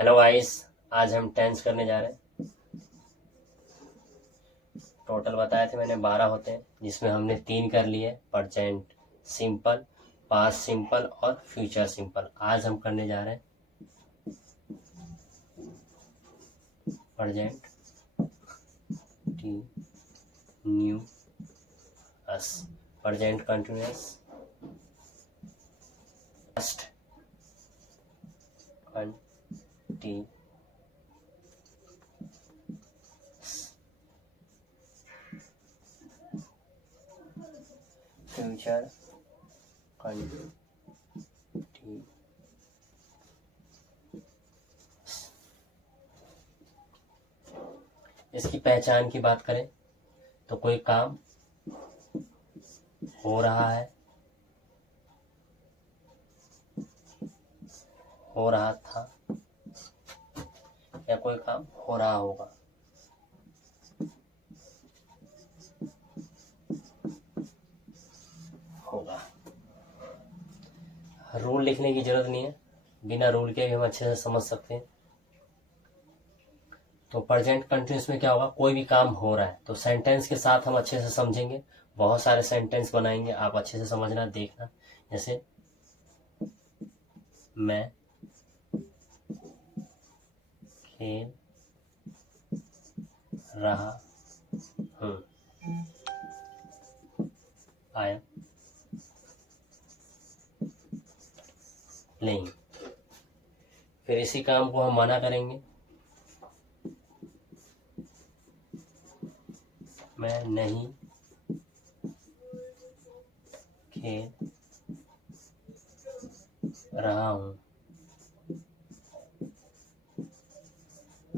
Hello guys, आज हम tense करने जा रहे हैं। टोटल बताए थे मैंने 12 होते हैं, जिसमें हमने 3 कर लिए, प्रेजेंट सिंपल, पास्ट सिंपल और फ्यूचर सिंपल। आज हम करने जा रहे हैं present continuous, present continuous, past continuous, future continuous. इसकी पहचान की बात करें तो कोई काम हो रहा है, हो रहा था, या कोई काम हो रहा होगा। रूल लिखने की जरूरत नहीं है, बिना रूल के भी हम अच्छे से समझ सकते हैं। तो प्रेजेंट कंटिन्यूअस में क्या होगा, कोई भी काम हो रहा है तो सेंटेंस के साथ हम अच्छे से समझेंगे। बहुत सारे सेंटेंस बनाएंगे, आप अच्छे से समझना, देखना। जैसे मैं खेल रहा हूँ, आई एम प्लेइंग। फिर इसी काम को हम मना करेंगे, मैं नहीं खेल रहा हूँ,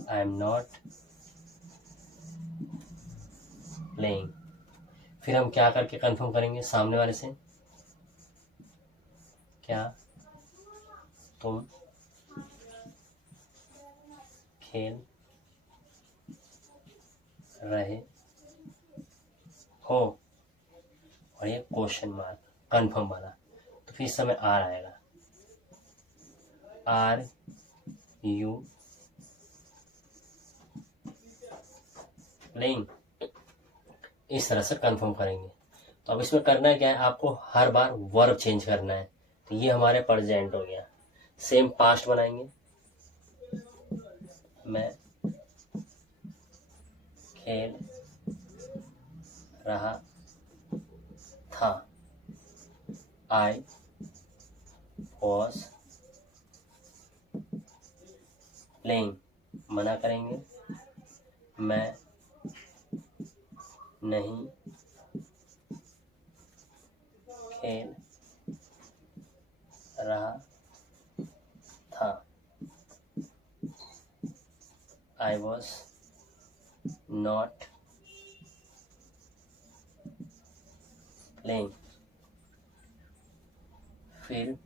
आई एम नॉट प्लेइंग। फिर हम क्या करके कंफर्म करेंगे सामने वाले से, क्या तुम खेल रहे हो, और ये क्वेश्चन मार्क कंफर्म वाला। तो फिर इस समय आर आएगा, आर यू प्लेइंग। इस तरह से कंफर्म करेंगे। तो अब इसमें करना क्या है, आपको हर बार वर्ब चेंज करना है। तो ये हमारे प्रेजेंट हो गया। सेम पास्ट बनाएंगे, मैं खेल रहा था, आई वॉज प्लेइंग। मना करेंगे, मैं नहीं खेल रहा था, आई वॉज नॉट प्लेइंग। फिर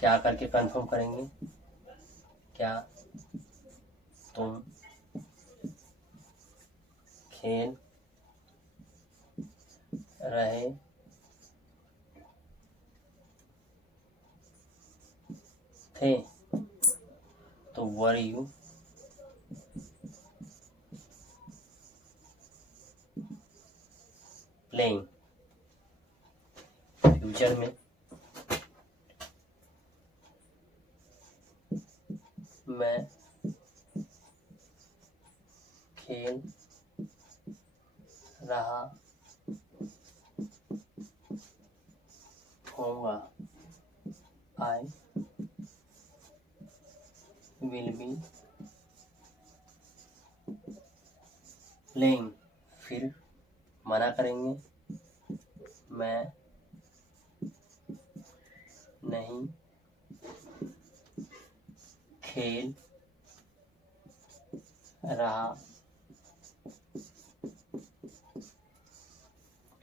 क्या करके कंफर्म करेंगे, क्या तुम खेल रहे थे, तो वर यू प्लेइंग। फ्यूचर में मैं खेल रहा होगा, आई विल बी प्लेइंग। फिर मना करेंगे, मैं नहीं खेल रहा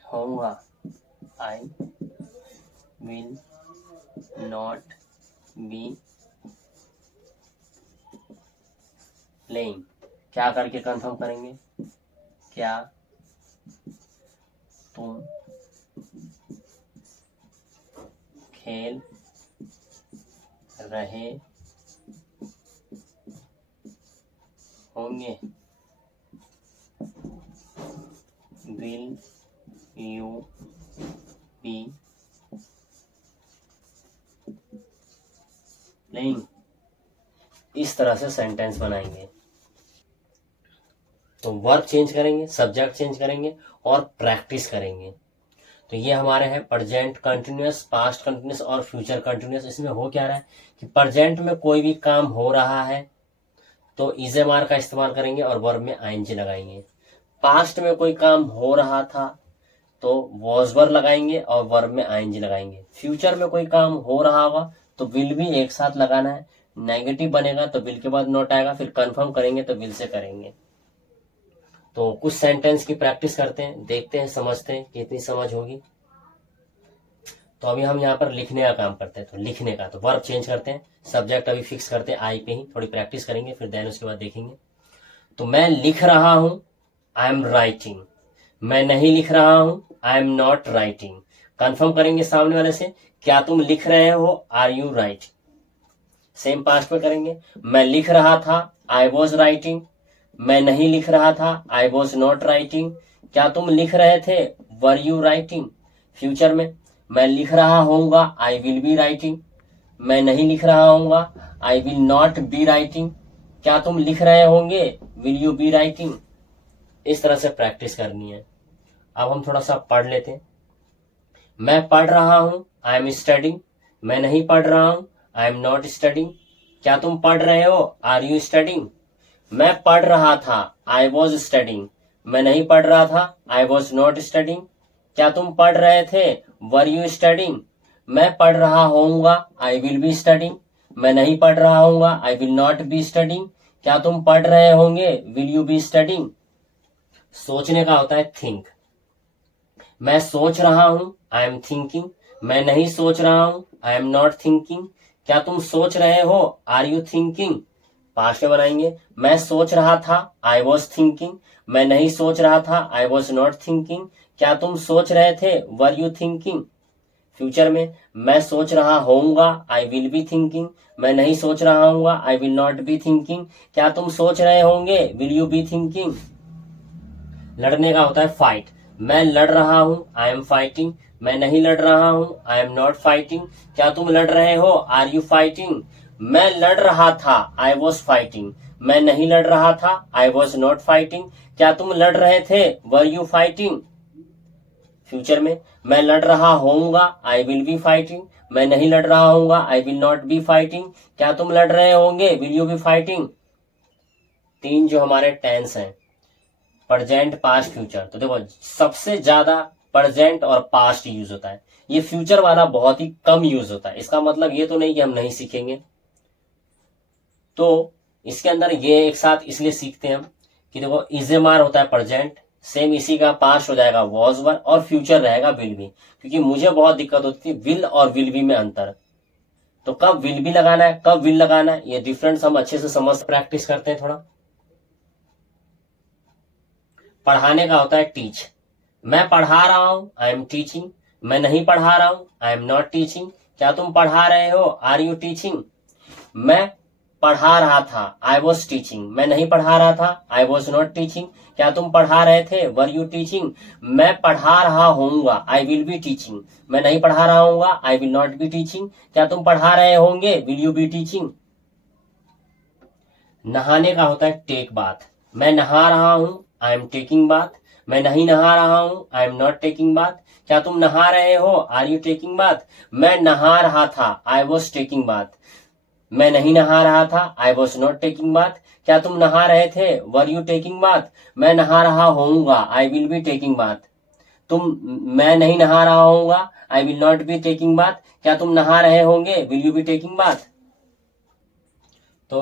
होऊंगा, I will not be playing. क्या करके कंफर्म करेंगे, क्या तुम खेल रहे होंगे, विल यू बी प्लेइंग। इस तरह से सेंटेंस बनाएंगे। तो वर्ब चेंज करेंगे, सब्जेक्ट चेंज करेंगे और प्रैक्टिस करेंगे। तो ये हमारे हैं प्रेजेंट कंटिन्यूअस, पास्ट कंटिन्यूअस और फ्यूचर कंटिन्यूअस। इसमें हो क्या रहा है कि प्रेजेंट में कोई भी काम हो रहा है तो इजेमार का इस्तेमाल करेंगे और वर्ब में आईएनजी लगाएंगे। पास्ट में कोई काम हो रहा था तो वॉज वर लगाएंगे और वर्ब में आईएनजी लगाएंगे। फ्यूचर में कोई काम हो रहा होगा तो विल भी एक साथ लगाना है। नेगेटिव बनेगा तो विल के बाद नॉट आएगा, फिर कंफर्म करेंगे तो विल से करेंगे। तो कुछ सेंटेंस की प्रैक्टिस करते हैं, देखते हैं, समझते हैं कितनी समझ होगी। तो अभी हम यहाँ पर लिखने का काम करते हैं। तो लिखने का तो वर्ब चेंज करते हैं, सब्जेक्ट अभी फिक्स करते हैं आई पे ही, थोड़ी प्रैक्टिस करेंगे फिर देन उसके बाद देखेंगे। तो मैं लिख रहा हूं, आई एम राइटिंग। मैं नहीं लिख रहा हूं, I am not writing. Confirm करेंगे सामने वाले से, क्या तुम लिख रहे हो, are you write. Same past में करेंगे, मैं लिख रहा था, आई वॉज राइटिंग। मैं नहीं लिख रहा था, आई वॉज नॉट राइटिंग। क्या तुम लिख रहे थे, वर यू राइटिंग। फ्यूचर में, मैं लिख रहा होऊंगा, आई विल बी राइटिंग। मैं नहीं लिख रहा होऊंगा, I will not be writing. क्या तुम लिख रहे होंगे, विल यू बी राइटिंग। इस तरह से प्रैक्टिस करनी है। अब हम थोड़ा सा पढ़ लेते हैं। मैं पढ़ रहा हूं, आई एम स्टडिंग। मैं नहीं पढ़ रहा हूं, आई एम नॉट स्टडिंग। क्या तुम पढ़ रहे हो, आर यू स्टडिंग। मैं पढ़ रहा था, आई वॉज स्टडिंग। मैं नहीं पढ़ रहा था, आई वॉज नॉट स्टडिंग। क्या तुम पढ़ रहे थे, वर यू स्टडिंग। मैं पढ़ रहा होऊंगा, आई विल बी स्टडिंग। मैं नहीं पढ़ रहा होऊंगा, I will not be studying. क्या तुम पढ़ रहे होंगे, विल यू बी स्टडिंग। सोचने का होता है थिंक। मैं सोच रहा हूं, आई एम थिंकिंग। मैं नहीं सोच रहा हूं, आई एम नॉट थिंकिंग। क्या तुम सोच रहे हो, आर यू थिंकिंग। पास्ट में बनाएंगे, मैं सोच रहा था, आई वॉज थिंकिंग। मैं नहीं सोच रहा था, आई वॉज नॉट थिंकिंग। क्या तुम सोच रहे थे, वर यू थिंकिंग। फ्यूचर में, मैं सोच रहा होऊंगा, आई विल बी थिंकिंग। मैं नहीं सोच रहा होऊंगा, I will not be thinking. क्या तुम सोच रहे होंगे, विल यू बी थिंकिंग। लड़ने का होता है फाइट। मैं लड़ रहा हूं, आई एम फाइटिंग। मैं नहीं लड़ रहा हूं, आई एम नॉट फाइटिंग। क्या तुम लड़ रहे हो, आर यू फाइटिंग। मैं लड़ रहा था, आई वॉज फाइटिंग। मैं नहीं लड़ रहा था, आई वॉज नॉट फाइटिंग। क्या तुम लड़ रहे थे, वर यू फाइटिंग। फ्यूचर में, मैं लड़ रहा होऊंगा, आई विल बी फाइटिंग। मैं नहीं लड़ रहा होऊंगा, I will not be fighting. क्या तुम लड़ रहे होंगे, विल यू बी फाइटिंग। तीन जो हमारे टेंस हैं, प्रेजेंट, पास्ट, फ्यूचर। तो देखो सबसे ज्यादा प्रेजेंट और पास्ट यूज होता है, ये फ्यूचर वाला बहुत ही कम यूज होता है। इसका मतलब ये तो नहीं कि हम नहीं सीखेंगे। तो इसके अंदर ये एक साथ इसलिए सीखते हैं हम कि देखो इजेमार होता है प्रेजेंट, सेम इसी का पास्ट हो जाएगा वॉज वर, और फ्यूचर रहेगा विल बी। क्योंकि मुझे बहुत दिक्कत होती थी विल और विल बी में अंतर। तो कब विल बी लगाना है, कब विल लगाना है, ये डिफरेंस हम अच्छे से समझ प्रैक्टिस करते हैं थोड़ा। पढ़ाने का होता है टीच। मैं पढ़ा रहा हूं, आई एम टीचिंग। मैं नहीं पढ़ा रहा हूं, आई एम नॉट टीचिंग। क्या तुम पढ़ा रहे हो, आर यू टीचिंग। मैं पढ़ा रहा था, आई वॉज टीचिंग। मैं नहीं पढ़ा रहा था, आई वॉज नॉट टीचिंग। क्या तुम पढ़ा रहे थे, वर यू टीचिंग। मैं पढ़ा रहा होऊंगा, आई विल बी टीचिंग। मैं नहीं पढ़ा रहा होऊंगा, I will not be teaching. क्या तुम पढ़ा रहे होंगे, विल यू बी टीचिंग। नहाने का होता है टेक बाथ। मैं नहा रहा हूं, आई एम टेकिंग बाथ। मैं नहीं नहा रहा हूं, I am not taking bath. क्या तुम नहा रहे हो, आर यू टेकिंग बाथ। मैं नहा रहा था, आई वॉज टेकिंग बाथ। मैं नहीं नहा रहा था, I was not taking bath. क्या तुम नहा रहे थे, वर यू टेकिंग बाथ। मैं नहा रहा होऊंगा, I will be taking bath. मैं नहीं नहा रहा होऊंगा, I will not be taking bath. क्या तुम नहा रहे होंगे, will you be taking bath. तो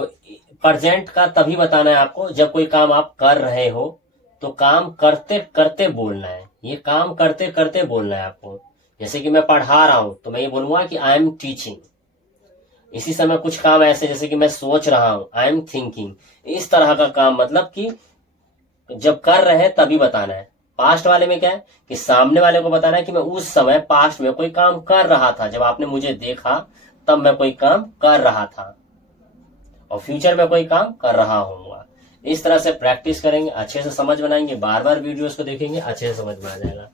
प्रेजेंट का तभी बताना है आपको जब कोई काम आप कर रहे हो, तो काम करते करते बोलना है। ये काम करते करते बोलना है आपको। जैसे कि मैं पढ़ा रहा हूं तो मैं ये बोलूंगा कि आई एम टीचिंग। इसी समय कुछ काम ऐसे जैसे कि मैं सोच रहा हूं, आई एम थिंकिंग। इस तरह का काम मतलब कि जब कर रहे हैं तभी बताना है। पास्ट वाले में क्या है कि सामने वाले को बताना है कि मैं उस समय पास्ट में कोई काम कर रहा था, जब आपने मुझे देखा तब मैं कोई काम कर रहा था। और फ्यूचर में कोई काम कर रहा हूंगा। इस तरह से प्रैक्टिस करेंगे, अच्छे से समझ बनाएंगे, बार बार वीडियोस को देखेंगे, अच्छे से समझ में आ जाएगा।